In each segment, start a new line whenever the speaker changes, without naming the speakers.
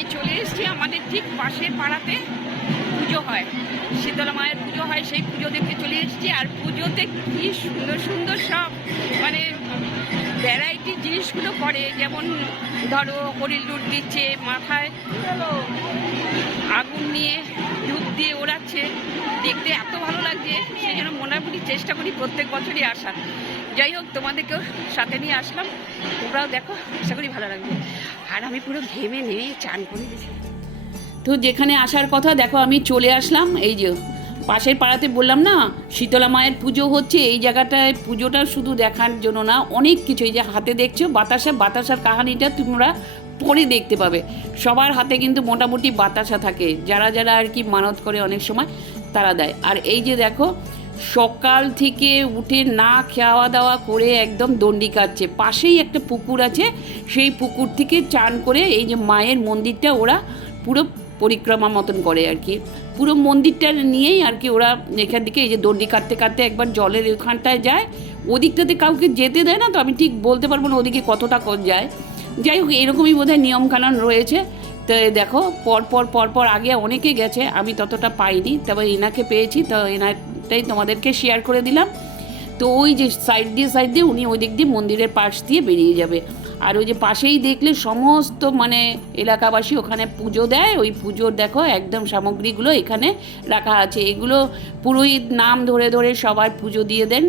আমি চলে এসেছি। আমাদের ঠিক পাশের পাড়াতে পুজো হয়। শীতলা মায়ের পুজো হয়, সেই পুজো দেখতে চলে এসেছি। আর পুজোতে কি সুন্দর সুন্দর সব মানে ভ্যারাইটি জিনিসগুলো করে। যেমন ধরো হরিল দুধ দিচ্ছে, মাথায় আগুন নিয়ে ধূপ দিয়ে ওড়াচ্ছে। দেখতে এত ভালো লাগছে। সেই জন্য মোটামুটি চেষ্টা করি প্রত্যেক বছরই আসার। যাই হোক, তোমাদেরকেও সাথে নিয়ে আসলাম। তোমরাও দেখো, আশা করি ভালো লাগবে। আর আমি পুরো ঘেমে নেমে চান করে তো যেখানে আসার কথা, দেখো আমি চলে আসলাম। এই যে পাশের পাড়াতে বললাম না, শীতলা মায়ের পুজো হচ্ছে। এই জায়গাটায় পুজোটা শুধু দেখার জন্য না, অনেক কিছু। এই যে হাতে দেখছ, বাতাসা, বাতাসার কাহানিটা তোমরা পরে দেখতে পাবে। সবার হাতে কিন্তু মোটামুটি বাতাসা থাকে। যারা যারা আর কি মানত করে অনেক সময়, তারা দেয়। আর এই যে দেখো সকাল থেকে উঠে না খাওয়া দাওয়া করে একদম দণ্ডি কাটছে পাশেই একটা পুকুর আছে, সেই পুকুর থেকে চান করে এই যে মায়ের মন্দিরটা ওরা পুরো পরিক্রমা মতন করে আর কি। পুরো মন্দিরটা নিয়েই আর কি ওরা এখান থেকে এই যে দণ্ডি কাটতে কাটতে একবার জলের ওখানটায় যায়। ওদিকটাতে কাউকে যেতে দেয় না, তো আমি ঠিক বলতে পারব না ওদিকে কতটা কত যায়। যাই হোক, এরকমই বোধহয় নিয়মকানুন রয়েছে। তো দেখো পর পর পর পর আগে অনেকে গেছে, আমি ততটা পাইনি, তবে এনাকে পেয়েছি, তো এনারটাই তোমাদেরকে শেয়ার করে দিলাম। তো ওই যে সাইড দিয়ে সাইড দিয়ে উনি ওই দিক দিয়ে মন্দিরের পাশ দিয়ে বেরিয়ে যাবে। আর ওই যে পাশেই দেখলে সমস্ত মানে এলাকাবাসী ওখানে পুজো দেয়। ওই পুজোর দেখো একদম সামগ্রীগুলো এখানে রাখা আছে। এগুলো পুরোহিত নাম ধরে ধরে সবাই পুজো দিয়ে দেন।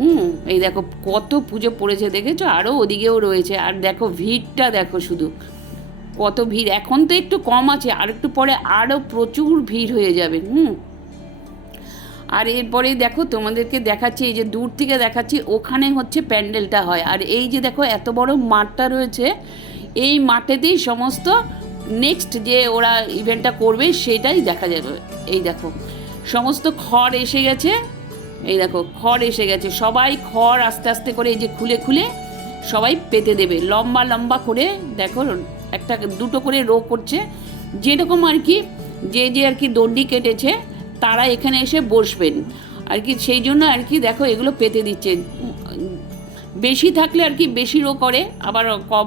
হুম, এই দেখো কত পুজো পড়েছে দেখেছ? আরও ওদিকেও রয়েছে। আর দেখো ভিড়টা দেখো শুধু। কত ভিড়। এখন তো একটু কম আছে। আর একটু পরে আরও প্রচুর ভিড় হয়ে যাবে। হুম। আর এরপরে দেখো তোমাদেরকে দেখাচ্ছি, এই যে দূর থেকে দেখাচ্ছি, ওখানে হচ্ছে প্যান্ডেলটা হয়। আর এই যে দেখো এত বড় মাঠটা রয়েছে, এই মাঠেতেই সমস্ত নেক্সট যে ওরা ইভেন্টটা করবে সেটাই দেখা যাবে। এই দেখো, সমস্ত খড় এসে গেছে, এই দেখো খড় এসে গেছে। সবাই খড় আস্তে আস্তে করে এই যে খুলে খুলে সবাই পেতে দেবে। লম্বা লম্বা করে দেখো, একটা দুটো করে রো করছে। যেরকম আর কি, যে যে আর কি দণ্ডি কেটেছে তারা এখানে এসে বসবেন। আর কি সেই জন্য আর কি দেখো এগুলো পেতে দিচ্ছে। বেশি থাকলে আর কি বেশি রো করে, আবার কম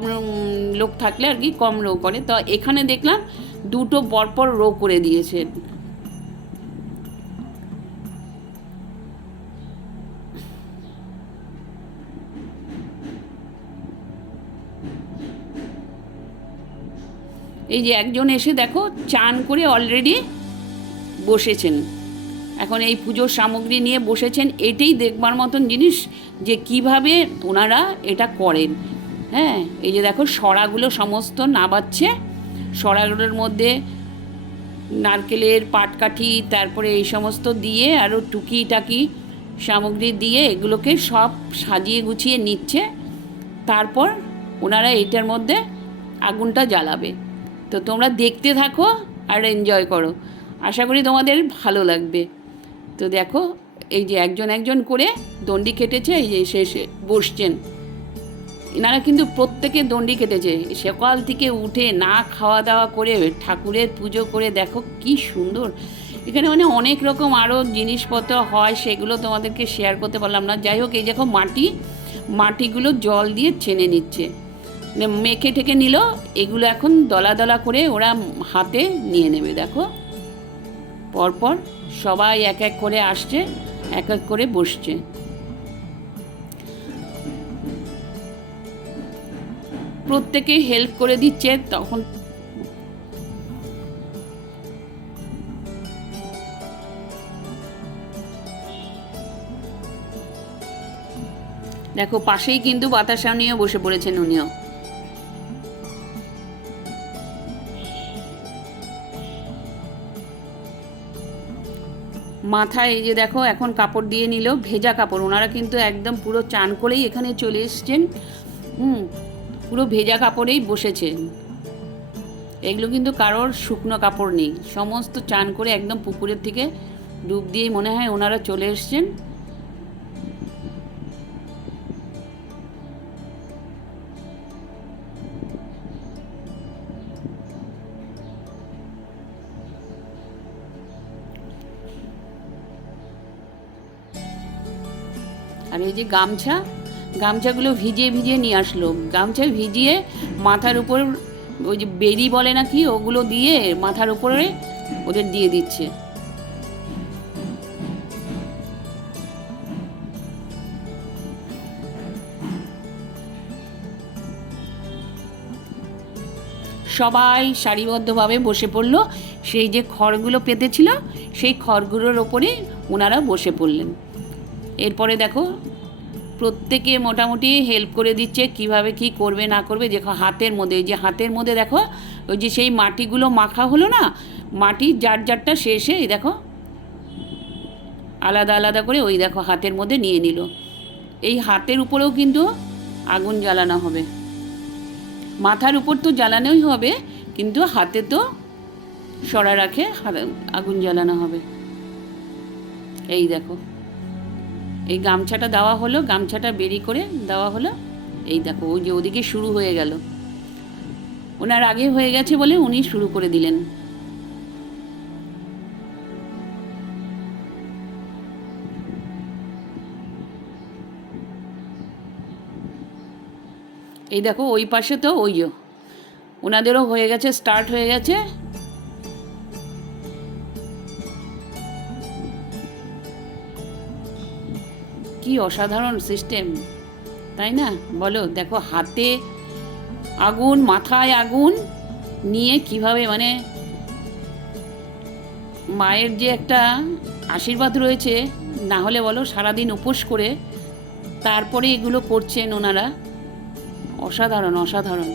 লোক থাকলে আর কি কম রো করে। তো এখানে দেখলাম দুটো পরপর রো করে দিয়েছে। এই যে একজন এসে দেখো চান করে অলরেডি বসেছেন। এখন এই পুজোর সামগ্রী নিয়ে বসেছেন, এটাই দেখবার মতন জিনিস যে কীভাবে ওনারা এটা করেন। হ্যাঁ এই যে দেখো সরাগুলো সমস্ত নাবাচ্ছে সরাগুলোর মধ্যে নারকেলের পাটকাঠি, তারপরে এই সমস্ত দিয়ে আরও টুকি টাকি সামগ্রী দিয়ে এগুলোকে সব সাজিয়ে গুছিয়ে নিচ্ছে। তারপর ওনারা এটার মধ্যে আগুনটা জ্বালাবে। তো তোমরা দেখতে থাকো আর এনজয় করো। আশা করি তোমাদের ভালো লাগবে। তো দেখো, এই যে একজন একজন করে দণ্ডি কেটেছে, এই যে শেষে বসছেন। এনারা কিন্তু প্রত্যেকে দণ্ডি কেটেছে। সকাল থেকে উঠে না খাওয়া দাওয়া করে ঠাকুরের পুজো করে, দেখো কি সুন্দর। এখানে মানে অনেক রকম আরও জিনিসপত্র হয়, সেগুলো তোমাদেরকে শেয়ার করতে পারলাম না। যাই হোক, এই দেখো মাটি, মাটিগুলো জল দিয়ে ছেনে নিচ্ছে। মানে মেখে ঠেকে নিল, এগুলো এখন দলা দলা করে ওরা হাতে নিয়ে নেবে, দেখো। পরপর সবাই এক এক করে আসছে, এক এক করে বসছে। প্রত্যেকে হেল্প করে দিচ্ছে, তখন দেখো, পাশেই কিন্তু বাতাসা নিয়ে বসে পড়েছেন উনিও। মাথায় এই যে দেখো, এখন কাপড় দিয়ে নিল, ভেজা কাপড়। ওনারা কিন্তু একদম পুরো চান করেই এখানে চলে এসছেন। হুম, পুরো ভেজা কাপড়েই বসেছেন এগুলো কিন্তু কারোর শুকনো কাপড় নেই। সমস্ত চান করে একদম পুকুরের থেকে ডুব দিয়ে মনে হয় ওনারা চলে এসছেন। এই যে গামছা, গামছাগুলো ভিজিয়ে ভিজিয়ে নিয়ে আসলো। গামছা ভিজিয়ে মাথার উপর ওই যে বেরি বলে নাকি ওগুলো দিয়ে মাথার উপরে ওদের দিয়ে দিচ্ছে। সবাই সারিবদ্ধভাবে বসে পড়ল। সেই যে খড়গুলো পেতেছিল, সেই খড়গুলোর ওপরে ওনারা বসে পড়লেন। এরপরে দেখো প্রত্যেকে মোটামুটি হেল্প করে দিচ্ছে কীভাবে কি করবে না করবে। দেখো হাতের মধ্যে যে হাতের মধ্যে দেখো, ওই যে সেই মাটিগুলো মাখা হলো না? মাটির যার যারটা শেষে, এই দেখো, আলাদা আলাদা করে ওই দেখো হাতের মধ্যে নিয়ে নিল। এই হাতের উপরেও কিন্তু আগুন জ্বালানো হবে। মাথার উপর তো জ্বালানোই হবে, কিন্তু হাতে তো সরা রাখে, আগুন জ্বালানো হবে। এই দেখো। এই গামছাটা দেওয়া হলো, গামছাটা বেরি করে দেওয়া হলো। এই দেখো, ওই যে ওদিকে শুরু হয়ে গেল। ওনার আগে হয়ে গেছে বলে উনি শুরু করে দিলেন। এই দেখো, ওই পাশে তো ওই যে, ওনাদেরও হয়ে গেছে স্টার্ট হয়ে গেছে। কি অসাধারণ সিস্টেম তাই না? বলো, দেখো হাতে আগুন, মাথায় আগুন নিয়ে কীভাবে মানে মায়ের যে একটা আশীর্বাদ রয়েছে, না হলে বলো সারাদিন উপোস করে তারপরে এগুলো করছেন ওনারা। অসাধারণ অসাধারণ।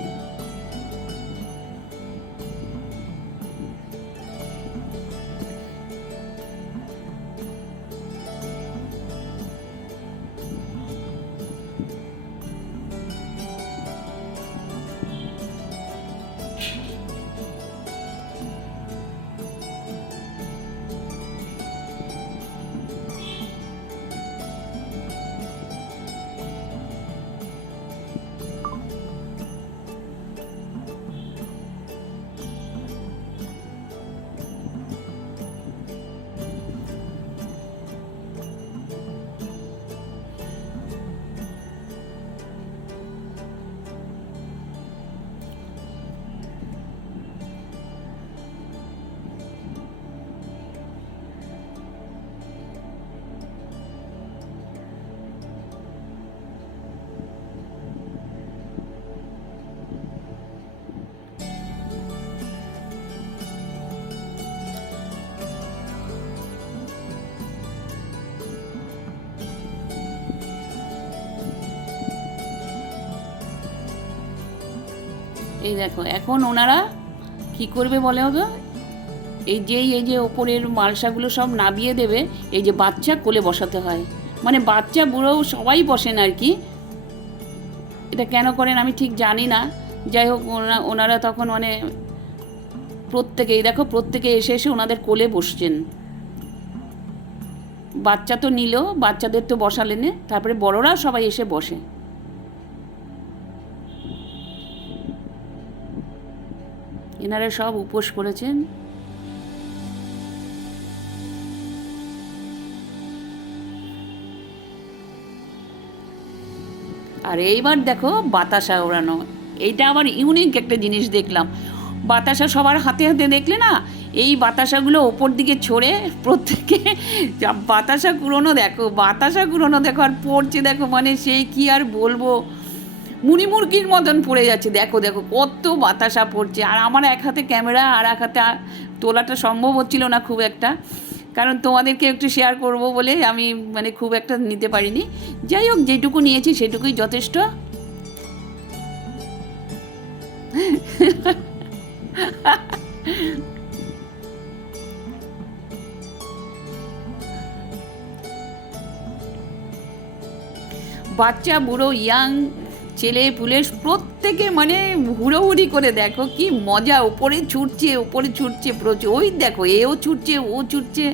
এই দেখো, এখন ওনারা কি করবে বলে তো? এই যেই, এই যে ওপরের মালসাগুলো সব নাবিয়ে দেবে, এই যে বাচ্চা কোলে বসাতে হয়। মানে বাচ্চা বুড়ো সবাই বসেন আর কি। এটা কেন করেন আমি ঠিক জানি না। যাই হোক, ওনা, ওনারা তখন মানে প্রত্যেকে এই দেখো প্রত্যেকে এসে এসে ওনাদের কোলে বসছেন। বাচ্চা তো নিল, বাচ্চাদের তো বসালেনে, তারপরে বড়রাও সবাই এসে বসে। এনারা সব উপোস করেছেন। আর এইবার দেখো, বাতাসা ওড়ানো। এইটা আবার ইউনিক একটা জিনিস দেখলাম। বাতাসা সবার হাতে হাতে দেখলে না, এই বাতাসাগুলো ওপর দিকে ছড়ে প্রত্যেকে বাতাসা কুড়োনো দেখো, বাতাসা কুড়োনো দেখো, আর পড়ছে দেখো মানে সেই কি আর বলব? মুড়ি মুরগির মতন পড়ে যাচ্ছে। দেখো দেখো, কত বাতাসা পড়ছে। আর আমার এক হাতে ক্যামেরা, আর এক হাতে তোলাটা সম্ভব হচ্ছিল না খুব একটা। কারণ তোমাদেরকে একটু শেয়ার করব বলে আমি মানে খুব একটা নিতে পারিনি। যাই হোক, যেটুকু নিয়েছি সেটুকুই যথেষ্ট। বাচ্চা, বুড়ো ইয়াং ছেলে পুলে প্রত্যেকে মানে হুড়োহুড়ি করে দেখো কি মজা ওপরে ছুটছে ওপরে ছুটছে প্রচুর। ওই দেখো, এও ছুটছে, ও ছুটছে।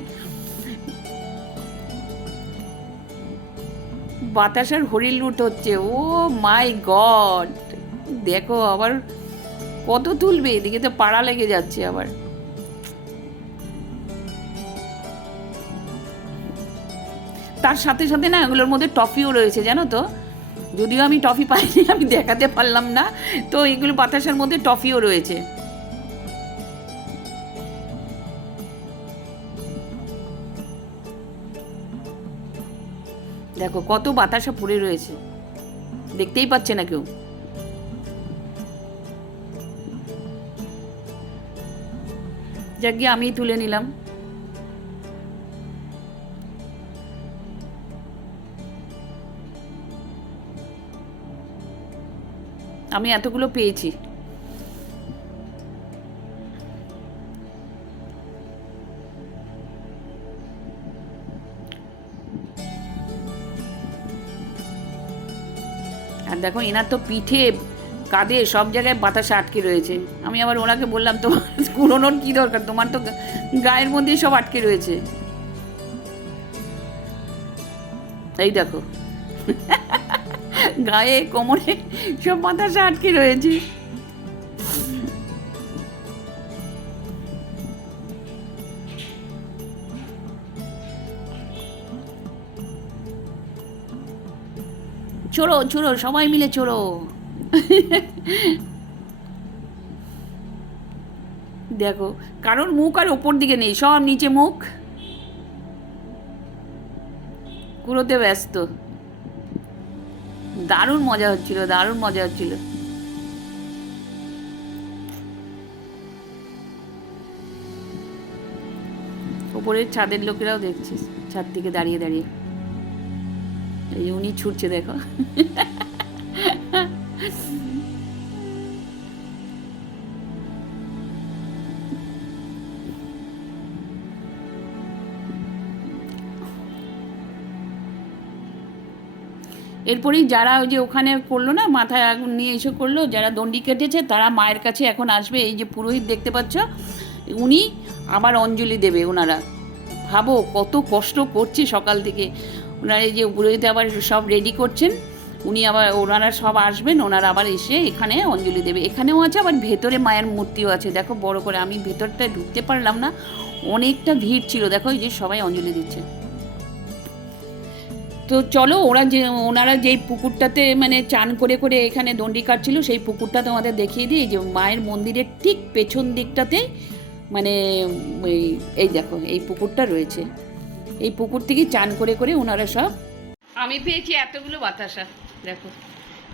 বাতাসার হরিল লুট হচ্ছে, ও মাই গড। দেখো আবার কত তুলবে, এদিকে তো পাড়া লেগে যাচ্ছে আবার। তার সাথে সাথে না এগুলোর মধ্যে টফিও রয়েছে, জানো তো? যদিও আমি টফি পাইনি, আমি দেখাতে পারলাম না। তো এগুলো বাতাসার মধ্যে টফিও রয়েছে। দেখো, কত বাতাসা পড়ে রয়েছে। দেখতেই পাচ্ছে না কেউ। যাক গিয়ে আমি তুলে নিলাম। আমি এতগুলো পেয়েছি। আর দেখো, এনার তো পিঠে, কাঁধে সব জায়গায় বাতাসা আটকে রয়েছে। আমি আবার ওনাকে বললাম, তোমার কুড়োনোর কী দরকার? তোমার তো গায়ের মধ্যেই সব আটকে রয়েছে। এই দেখো। গায়ে, কোমরে সব বাতাসা আটকে রয়েছে। চোরো চোরো সবাই মিলে চোরো দেখো, কারোর মুখ আর ওপর দিকে নেই, সব নিচে মুখ। কুড়োতে ব্যস্ত। দারুণ মজা হচ্ছিল, দারুণ মজা হচ্ছিল। ওপরের ছাদের লোকেরাও দেখছে, ছাদ থেকে দাঁড়িয়ে দাঁড়িয়ে। এই উনি ছুটছে, দেখো। এরপরেই যারা ওই যে ওখানে করল না, মাথায় আগুন নিয়ে এসে করল, যারা দণ্ডি কেটেছে, তারা মায়ের কাছে এখন আসবে, এই যে পুরোহিত দেখতে পাচ্ছ, উনি আবার অঞ্জলি দেবে ওনারা। ভাবো কত কষ্ট করছে সকাল থেকে। ওনারা এই যে পুরোহিত আবার সব রেডি করছেন, উনি আবার ওনারা সব আসবেন, ওনারা আবার এসে এখানে অঞ্জলি দেবে। এখানেও আছে, আবার ভেতরে মায়ের মূর্তিও আছে। দেখো বড় করে, আমি ভেতরটায় ঢুকতে পারলাম না, অনেকটা ভিড় ছিল। দেখো এই যে সবাই অঞ্জলি দিচ্ছে। তো চলো, ওরা যে, ওনারা যেই পুকুরটাতে মানে চান করে করে এখানে দণ্ডি কাটছিল, সেই পুকুরটা তোমাদের দেখিয়ে দিই। যে মায়ের মন্দিরের ঠিক পেছন দিকটাতেই মানে এই দেখো, এই পুকুরটা রয়েছে। এই পুকুর থেকেই চান করে করে ওনারা সব আমি পেয়েছি এতগুলো বাতাসা, দেখো।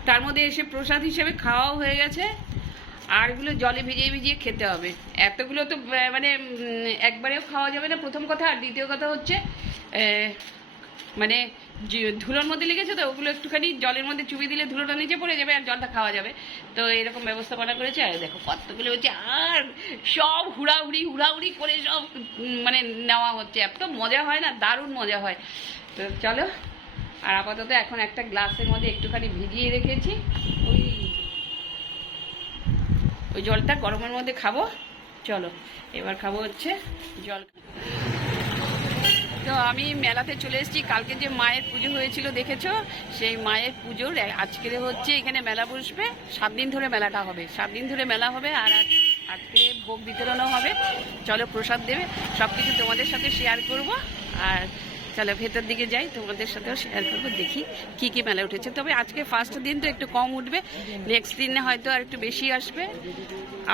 তার মধ্যে এসে প্রসাদ হিসেবে খাওয়াও হয়ে গেছে। আরগুলো জলে ভিজিয়ে ভিজিয়ে খেতে হবে। এতগুলো তো মানে একবারেও খাওয়া যাবে না। প্রথম কথা আর দ্বিতীয় কথা হচ্ছে মানে যে- ধুলোর মধ্যে লেগেছে তো, ওগুলো একটুখানি জলের মধ্যে চুবি দিলে ধুলোটা নিচে পড়ে যাবে আর জলটা খাওয়া যাবে। তো এরকম ব্যবস্থাপনা করেছে, আর দেখো কতগুলো হচ্ছে, আর সব হুড়াহুড়ি হুড়াহুড়ি করে সব মানে নেওয়া হচ্ছে। এত মজা হয় না, দারুণ মজা হয়। তো চলো, আর আপাতত এখন একটা গ্লাসের মধ্যে একটুখানি ভিজিয়ে রেখেছি। ওই ওই জলটা গরমের মধ্যে খাব। চলো, এবার খাব হচ্ছে জল। তো আমি মেলাতে চলে এসেছি। কালকে যে মায়ের পুজো হয়েছিল, দেখেছ? সেই মায়ের পুজোর আজকের হচ্ছে এখানে মেলা বসবে। সাত দিন ধরে মেলাটা হবে। সাত দিন ধরে মেলা হবে আর আজকে ভোগ বিতরণও হবে। চলো প্রসাদ দেবে। সব কিছু তোমাদের সাথে শেয়ার করব। আর চলো ভেতর দিকে যাই, তোমাদের সাথেও শেয়ার করব, দেখি কি কি মেলা উঠেছে। তবে আজকে ফার্স্ট দিন তো একটু কম উঠবে। নেক্সট দিনে হয়তো আর একটু বেশি আসবে।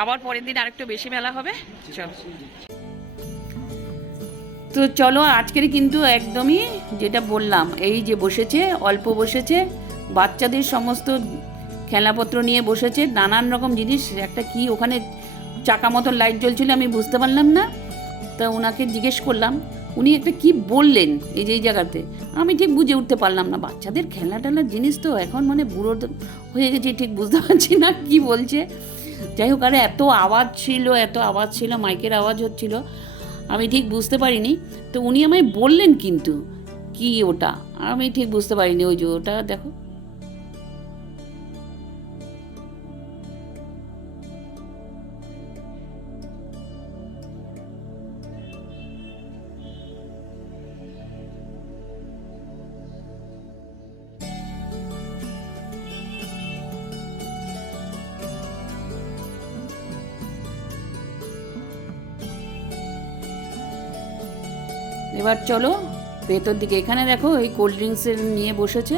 আবার পরের দিন আর একটু বেশি মেলা হবে। চলো। তো চলো, আজকের কিন্তু একদমই যেটা বললাম, এই যে বসেছে, অল্প বসেছে, বাচ্চাদের সমস্ত খেলাপত্র নিয়ে বসেছে, নানান রকম জিনিস, একটা কি ওখানে চাকা মতন লাইট জ্বলছিল, আমি বুঝতে পারলাম না। তা ওনাকে জিজ্ঞেস করলাম, উনি একটা কি বললেন এই যে এই জায়গাতে? আমি ঠিক বুঝে উঠতে পারলাম না, বাচ্চাদের খেলা টেলার জিনিস তো এখন মানে বুড়ো হয়ে গেছে, ঠিক বুঝতে পারছি না কি বলছে। যাই হোক, আরে এত আওয়াজ ছিল, এত আওয়াজ ছিল, মাইকের আওয়াজ হচ্ছিল। আমি ঠিক বুঝতে পারিনি। তো উনি আমায় বললেন কিন্তু, কি ওটা? আমি ঠিক বুঝতে পারিনি, ওই যে ওটা, দেখো। এবার চলো, ভেতর দিকে। এখানে দেখো, এই কোল্ড ড্রিঙ্কসের নিয়ে বসেছে।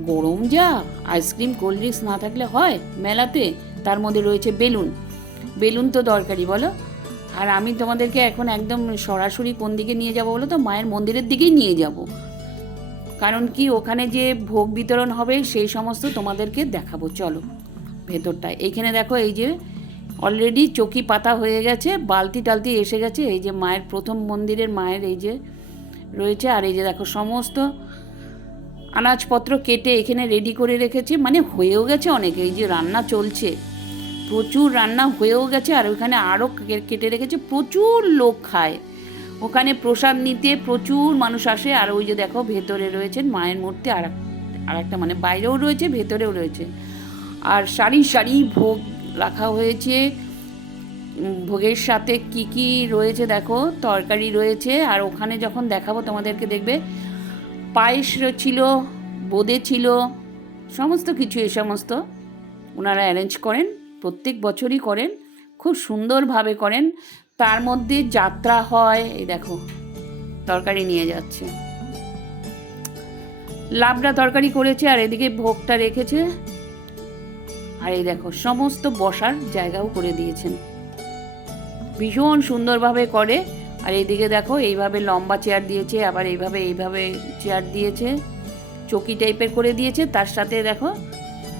গরম যা আইসক্রিম কোল্ড ড্রিঙ্কস না থাকলে হয় মেলাতে। তার মধ্যে রয়েছে বেলুন। বেলুন তো দরকারি বলো। আর আমি তোমাদেরকে এখন একদম সরাসরি কোন দিকে নিয়ে যাব বলো তো? মায়ের মন্দিরের দিকেই নিয়ে যাব। কারণ কি, ওখানে যে ভোগ বিতরণ হবে, সেই সমস্ত তোমাদেরকে দেখাবো। চলো ভেতরটা এইখানে দেখো, এই যে অলরেডি চকি পাতা হয়ে গেছে, বালতি টালতি এসে গেছে, এই যে মায়ের প্রথম মন্দিরের মায়ের এই যে রয়েছে, আর এই যে দেখো সমস্ত আনাজপত্র কেটে এখানে রেডি করে রেখেছে মানে হয়েও গেছে অনেক, এই যে রান্না চলছে, প্রচুর রান্না হয়েও গেছে, আর ওখানে আরও কেটে রেখেছে, প্রচুর লোক খায়, ওখানে প্রসাদ নিতে প্রচুর মানুষ আসে, আর ওই যে দেখো ভেতরে রয়েছেন মায়ের মূর্তি, আর আর একটা মানে বাইরেও রয়েছে, ভেতরেও রয়েছে, আর সারি সারি ভোগ রাখা হয়েছে। ভোগের সাথে কি কি রয়েছে দেখো, তরকারি রয়েছে, আর ওখানে যখন দেখাবো তোমাদেরকে দেখবে, পায়েস ছিল, বোঁদে ছিল, সমস্ত কিছু এ সমস্ত ওনারা অ্যারেঞ্জ করেন, প্রত্যেক বছরই করেন, খুব সুন্দরভাবে করেন। তার মধ্যে যাত্রা হয়, এই দেখো, তরকারি নিয়ে যাচ্ছে। লাবড়া তরকারি করেছে আর এদিকে ভোগটা রেখেছে। আর এই দেখো, সমস্ত বসার জায়গাও করে দিয়েছেন। ভীষণ সুন্দরভাবে করে। আর এইদিকে দেখো, এইভাবে লম্বা চেয়ার দিয়েছে, আবার এইভাবে এইভাবে চেয়ার দিয়েছে। চকি টাইপের করে দিয়েছে, তার সাথে দেখো,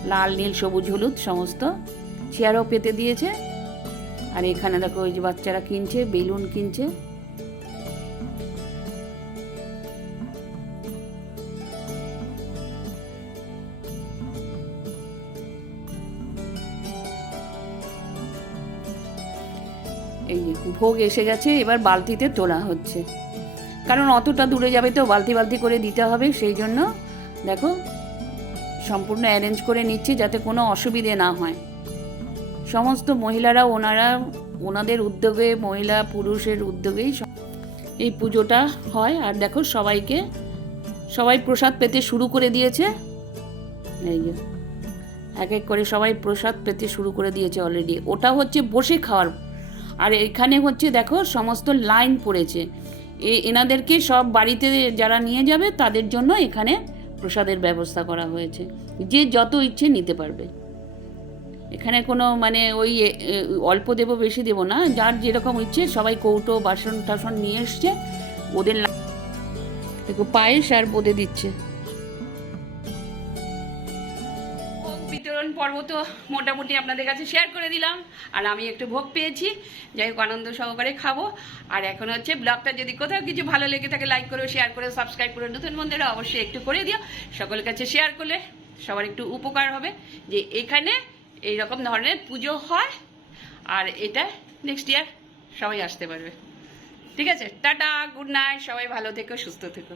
লাল, নীল, সবুজ, হলুদ সমস্ত চেয়ারও পেতে দিয়েছে। আর এখানে দেখো ওই যে বাচ্চারা কিনছে, বেলুন কিনছে। ভোগ এসে গেছে, এবার বালতিতে তোলা হচ্ছে। কারণ অতটা দূরে যাবে তো বালতি বালতি করে দিতে হবে, সেই জন্য দেখো সম্পূর্ণ অ্যারেঞ্জ করে নিচ্ছে যাতে কোনো অসুবিধে না হয়। সমস্ত মহিলারা, ওনারা, ওনাদের উদ্যোগে, মহিলা পুরুষের উদ্যোগেই এই পুজোটা হয়। আর দেখো সবাইকে, সবাই প্রসাদ পেতে শুরু করে দিয়েছে। এই যে, এক এক করে সবাই প্রসাদ পেতে শুরু করে দিয়েছে অলরেডি ওটা হচ্ছে বসে খাওয়ার আর এখানে হচ্ছে দেখো সমস্ত লাইন পড়েছে। এ, এনাদেরকে সব বাড়িতে যারা নিয়ে যাবে তাদের জন্য এখানে প্রসাদের ব্যবস্থা করা হয়েছে। যে যত ইচ্ছে নিতে পারবে। এখানে কোনো মানে ওই অল্প দেবো, বেশি দেবো না। যার যেরকম ইচ্ছে সবাই কৌটো বাসন টাসন নিয়ে এসছে। ওদের দেখো পায়েস আর বোঁদে দিচ্ছে। পর্ব তো মোটামুটি আপনাদের কাছে শেয়ার করে দিলাম। আর আমি একটু ভোগ পেয়েছি। যাই হোক, আনন্দ সহকারে খাব। আর এখন হচ্ছে ব্লগটা যদি কোথাও কিছু ভালো লেগে থাকে লাইক করে শেয়ার করে সাবস্ক্রাইব করে, নতুন বন্ধুরা অবশ্যই একটু করে দিও। সকলের কাছে শেয়ার করলে সবার একটু উপকার হবে। যে এখানে এই রকম ধরনের পুজো হয় আর এটা নেক্সট ইয়ার সবাই আসতে পারবে। ঠিক আছে? টাটা গুড নাইট সবাই ভালো থেকো, সুস্থ থেকো।